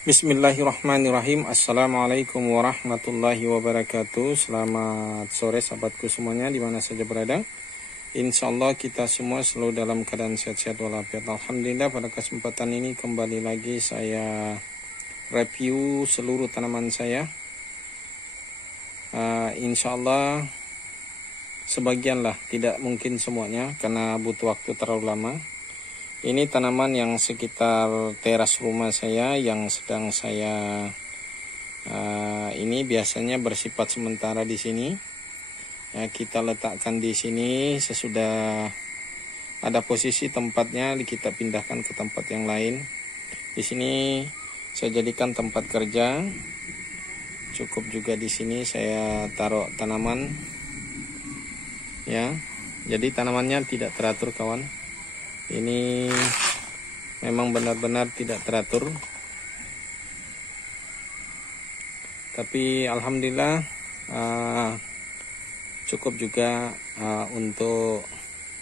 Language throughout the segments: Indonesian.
Bismillahirrahmanirrahim. Assalamualaikum warahmatullahi wabarakatuh. Selamat sore sahabatku semuanya dimana saja berada. Insya Allah kita semua selalu dalam keadaan sehat-sehat walafiat. Alhamdulillah, pada kesempatan ini kembali lagi saya review seluruh tanaman saya. Insya Allah sebagian lah, tidak mungkin semuanya karena butuh waktu terlalu lama. Ini tanaman yang sekitar teras rumah saya yang sedang saya ini biasanya bersifat sementara di sini. Ya, kita letakkan di sini sesudah ada posisi tempatnya kita pindahkan ke tempat yang lain. Di sini saya jadikan tempat kerja. Cukup juga di sini saya taruh tanaman. Ya. Jadi tanamannya tidak teratur, kawan. Ini memang benar-benar tidak teratur. Tapi alhamdulillah cukup juga untuk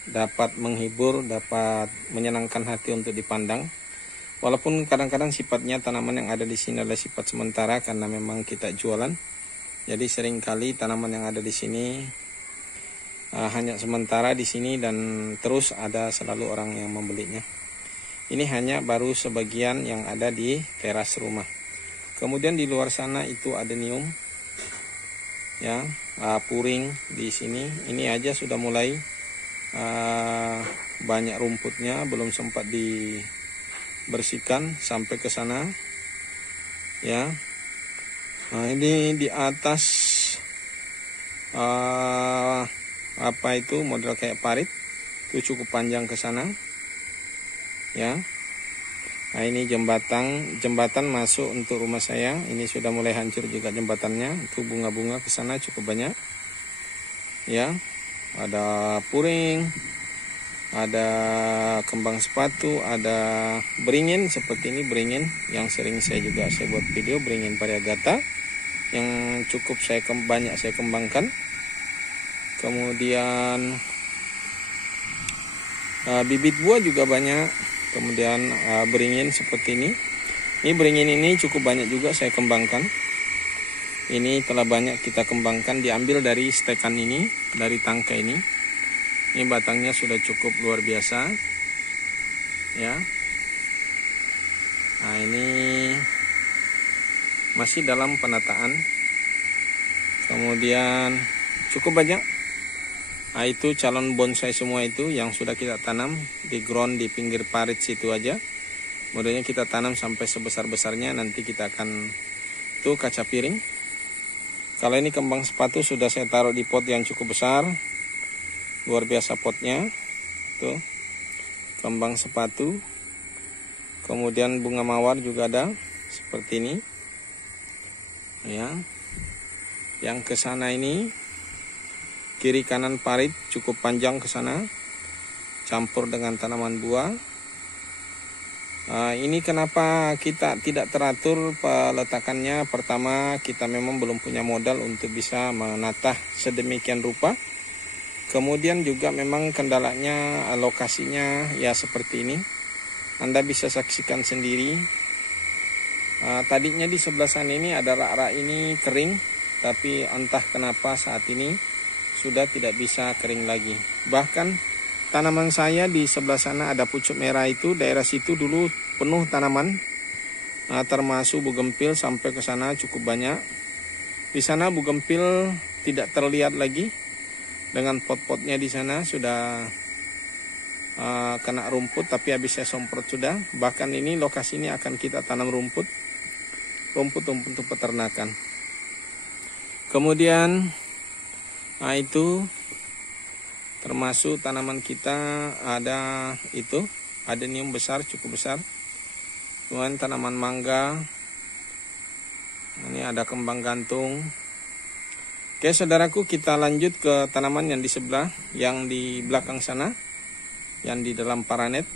dapat menghibur, dapat menyenangkan hati untuk dipandang. Walaupun kadang-kadang sifatnya tanaman yang ada di sini adalah sifat sementara karena memang kita jualan. Jadi seringkali tanaman yang ada di sini hanya sementara di sini dan terus ada selalu orang yang membelinya. Ini hanya baru sebagian yang ada di teras rumah. Kemudian di luar sana itu adenium, ya, puring di sini. Ini aja sudah mulai banyak rumputnya, belum sempat dibersihkan sampai ke sana, ya. Nah, ini di atas apa itu model kayak parit itu cukup panjang ke sana, ya. Nah, ini jembatan masuk untuk rumah saya. Ini sudah mulai hancur juga jembatannya. Itu bunga-bunga ke sana cukup banyak, ya. Ada puring, ada kembang sepatu, ada beringin seperti ini, beringin yang sering saya buat video, beringin variegata yang cukup banyak saya kembangkan. Kemudian bibit buah juga banyak. Kemudian beringin seperti ini. Ini beringin ini cukup banyak juga saya kembangkan. Ini telah banyak kita kembangkan, diambil dari stekan ini, dari tangkai ini. Ini batangnya sudah cukup luar biasa, ya. Nah, ini masih dalam penataan. Kemudian cukup banyak. Nah, itu calon bonsai semua itu yang sudah kita tanam di ground di pinggir parit situ aja. Modelnya kita tanam sampai sebesar-besarnya, nanti kita akan itu kaca piring. Kalau ini kembang sepatu sudah saya taruh di pot yang cukup besar. Luar biasa potnya. Tuh. Kembang sepatu. Kemudian bunga mawar juga ada seperti ini. Ya. Yang ke sana ini kiri kanan parit cukup panjang ke sana, campur dengan tanaman buah. Ini kenapa kita tidak teratur peletakannya? Pertama, kita memang belum punya modal untuk bisa menatah sedemikian rupa. Kemudian juga memang kendalanya lokasinya ya seperti ini. Anda bisa saksikan sendiri. Tadinya di sebelah sana ini ada rak-rak ini kering, tapi entah kenapa saat ini sudah tidak bisa kering lagi. Bahkan tanaman saya di sebelah sana ada pucuk merah itu, daerah situ dulu penuh tanaman, termasuk bugempil sampai ke sana cukup banyak. Di sana bugempil tidak terlihat lagi dengan pot-potnya di sana sudah kena rumput, tapi habis saya semprot sudah. Bahkan ini lokasi ini akan kita tanam rumput untuk peternakan. Kemudian itu termasuk tanaman kita ada itu adenium besar, cukup besar. Kemudian tanaman mangga. Ini ada kembang gantung. Oke, saudaraku, kita lanjut ke tanaman yang di sebelah, yang di belakang sana, yang di dalam paranet.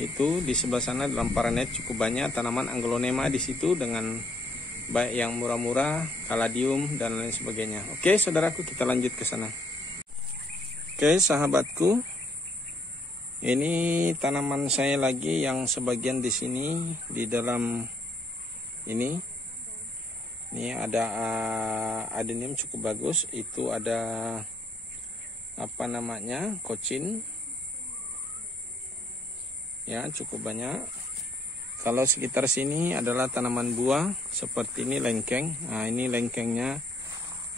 Itu di sebelah sana dalam paranet cukup banyak tanaman Anglonema di situ dengan baik yang murah-murah, kaladium dan lain sebagainya. Oke, saudaraku, kita lanjut ke sana. Oke, sahabatku, Ini tanaman saya lagi yang sebagian di sini di dalam Ini ada adenium cukup bagus. Itu ada apa namanya, kocin ya, cukup banyak. Kalau sekitar sini adalah tanaman buah seperti ini, lengkeng. Nah, ini lengkengnya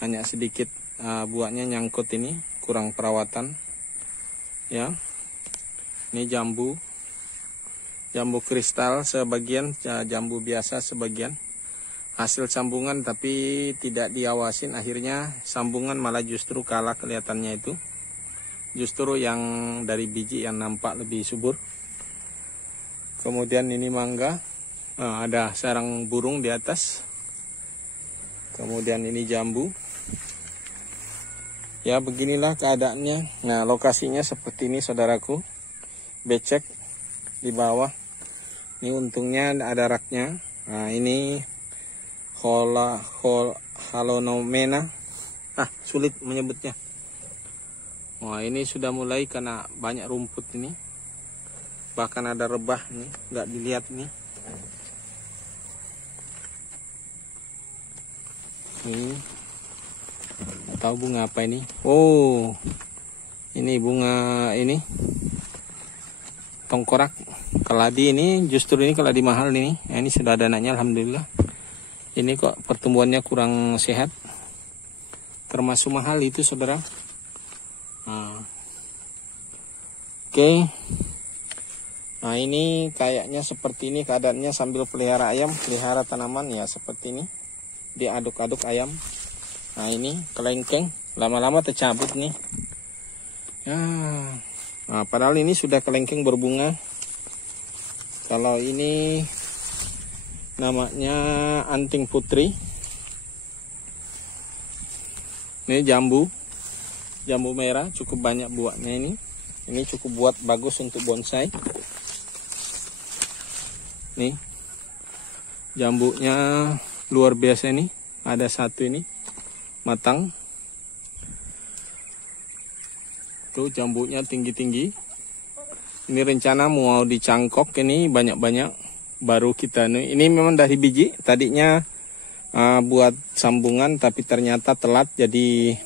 hanya sedikit, buahnya nyangkut, ini kurang perawatan ya. Ini jambu kristal sebagian, jambu biasa sebagian. Hasil sambungan tapi tidak diawasin, akhirnya sambungan malah justru kalah kelihatannya itu. Justru yang dari biji yang nampak lebih subur. Kemudian ini mangga, ada sarang burung di atas. Kemudian ini jambu. Ya, beginilah keadaannya. Nah, lokasinya seperti ini saudaraku. Becek di bawah. Ini untungnya ada raknya. Nah, ini halonomena. Sulit menyebutnya. Wah, ini sudah mulai kena banyak rumput ini. Bahkan ada rebah nih, nggak dilihat nih. Ini tahu bunga apa ini? Oh, ini bunga ini tengkorak keladi. Ini justru ini keladi mahal ini. Nah, ini sudah ada anaknya, alhamdulillah. Ini kok pertumbuhannya kurang sehat. Termasuk mahal itu, saudara. Oke. Nah, ini kayaknya seperti ini keadaannya sambil pelihara ayam, pelihara tanaman ya seperti ini. Diaduk-aduk ayam. Nah, ini kelengkeng, lama-lama tercabut nih. Ya. Nah, padahal ini sudah kelengkeng berbunga. Kalau ini namanya anting putri. Ini jambu merah, cukup banyak buahnya ini. Ini cukup buat bagus untuk bonsai. Nih, jambunya luar biasa ini. Ada satu ini matang. Tuh jambunya tinggi-tinggi. Ini rencana mau dicangkok ini banyak-banyak. Baru kita nih. Ini memang dari biji. Tadinya buat sambungan, tapi ternyata telat, jadi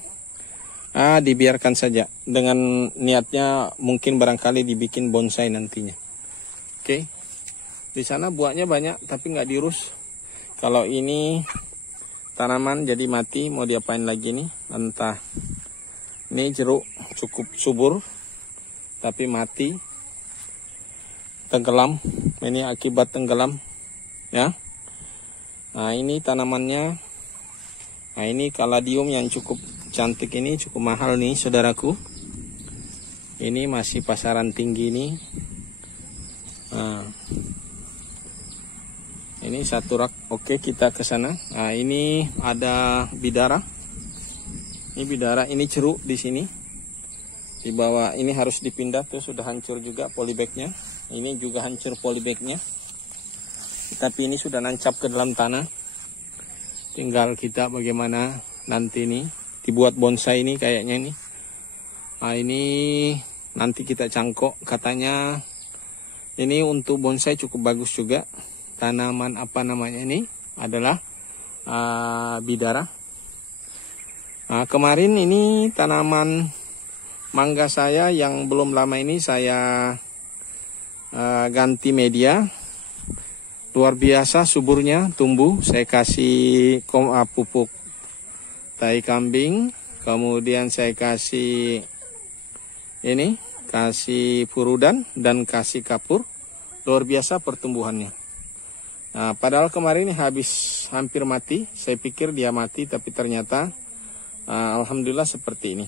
dibiarkan saja. Dengan niatnya mungkin barangkali dibikin bonsai nantinya. Oke. Di sana buahnya banyak, tapi nggak diurus. Kalau ini tanaman jadi mati, mau diapain lagi nih? Entah. Ini jeruk cukup subur, tapi mati. Tenggelam. Ini akibat tenggelam. Ya. Nah, ini tanamannya. Nah, ini kaladium yang cukup cantik ini, cukup mahal nih saudaraku. Ini masih pasaran tinggi nih. Nah, ini satu rak. Oke, kita ke sana. Nah, ini ada bidara. Ini bidara, ini ceruk di sini. Di bawah ini harus dipindah, tuh sudah hancur juga polybagnya. Ini juga hancur polybagnya. Tapi ini sudah nancap ke dalam tanah. Tinggal kita bagaimana nanti nih dibuat bonsai ini kayaknya nih. Nah, ini nanti kita cangkok. Katanya ini untuk bonsai cukup bagus juga. Tanaman apa namanya ini adalah bidara. Nah, kemarin ini tanaman mangga saya yang belum lama ini saya ganti media. Luar biasa suburnya tumbuh. Saya kasih pupuk tai kambing, kemudian saya kasih ini, kasih furudan dan kasih kapur. Luar biasa pertumbuhannya. Nah, padahal kemarin habis hampir mati. Saya pikir dia mati, tapi ternyata alhamdulillah seperti ini.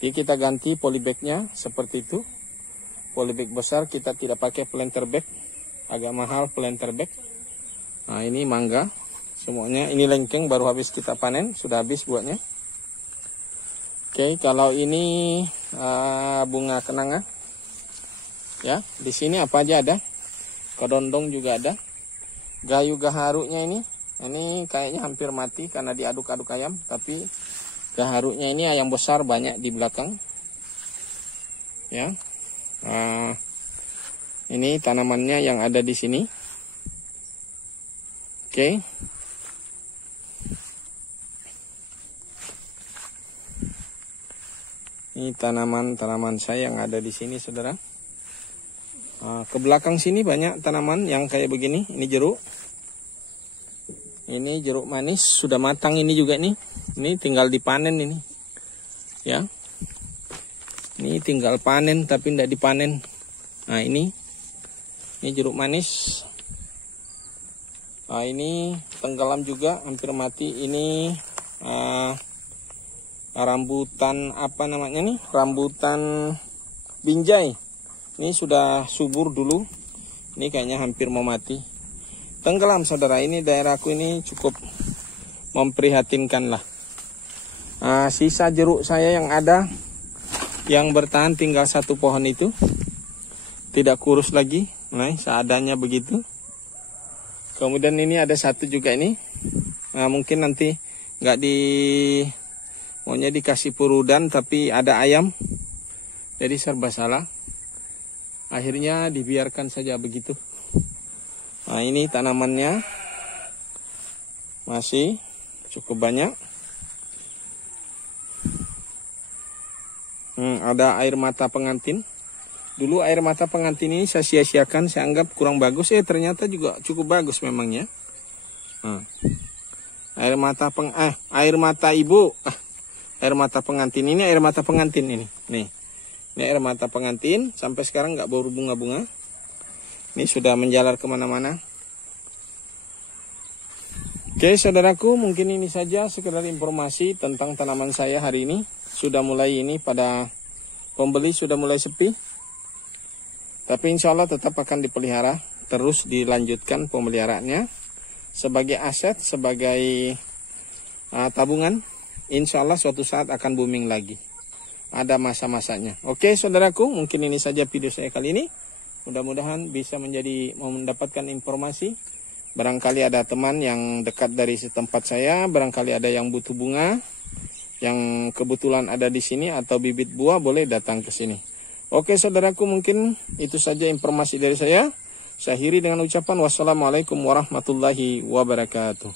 Jadi kita ganti polybagnya seperti itu. Polybag besar, kita tidak pakai planter bag. Agak mahal planter bag. Nah, ini mangga semuanya. Ini lengkeng baru habis kita panen, sudah habis buahnya. Oke, kalau ini bunga kenanga. Ya, di sini apa aja ada. Kedondong juga ada. Gayu gaharunya ini kayaknya hampir mati karena diaduk-aduk ayam, tapi gaharunya ini yang besar banyak di belakang. Ya. Ini tanamannya yang ada di sini. Oke. Ini tanaman-tanaman saya yang ada di sini, saudara. Ke belakang sini banyak tanaman yang kayak begini. Ini jeruk. Ini jeruk manis sudah matang ini juga nih. Ini tinggal dipanen ini. Ya. Ini tinggal panen tapi tidak dipanen. Nah, ini jeruk manis. Nah, ini tenggelam juga, hampir mati. Ini rambutan apa namanya nih? Rambutan binjai. Ini sudah subur dulu. Ini kayaknya hampir mau mati. Tenggelam, saudara. Ini daerahku ini cukup memprihatinkan lah. Sisa jeruk saya yang ada, yang bertahan tinggal satu pohon itu. Tidak kurus lagi. Nah, seadanya begitu. Kemudian ini ada satu juga ini. Mungkin nanti nggak maunya dikasih purudan tapi ada ayam. Jadi serba salah. Akhirnya dibiarkan saja begitu. Nah, ini tanamannya masih cukup banyak. Ada air mata pengantin. Dulu air mata pengantin ini saya sia-siakan, saya anggap kurang bagus. Ternyata juga cukup bagus memangnya. Air mata ibu. Air mata pengantin ini, air mata pengantin ini. Nih. Ini air mata pengantin, sampai sekarang nggak baru bunga-bunga. Ini sudah menjalar kemana-mana. Oke, saudaraku, mungkin ini saja sekedar informasi tentang tanaman saya hari ini. Sudah mulai ini pada pembeli sudah mulai sepi. Tapi insya Allah tetap akan dipelihara, terus dilanjutkan pemeliharaannya. Sebagai aset, sebagai tabungan, insya Allah suatu saat akan booming lagi. Ada masa-masanya. Oke, saudaraku, mungkin ini saja video saya kali ini. Mudah-mudahan bisa mendapatkan informasi. Barangkali ada teman yang dekat dari tempat saya, barangkali ada yang butuh bunga, yang kebetulan ada di sini atau bibit buah, boleh datang ke sini. Oke, saudaraku, mungkin itu saja informasi dari saya. Saya akhiri dengan ucapan wassalamualaikum warahmatullahi wabarakatuh.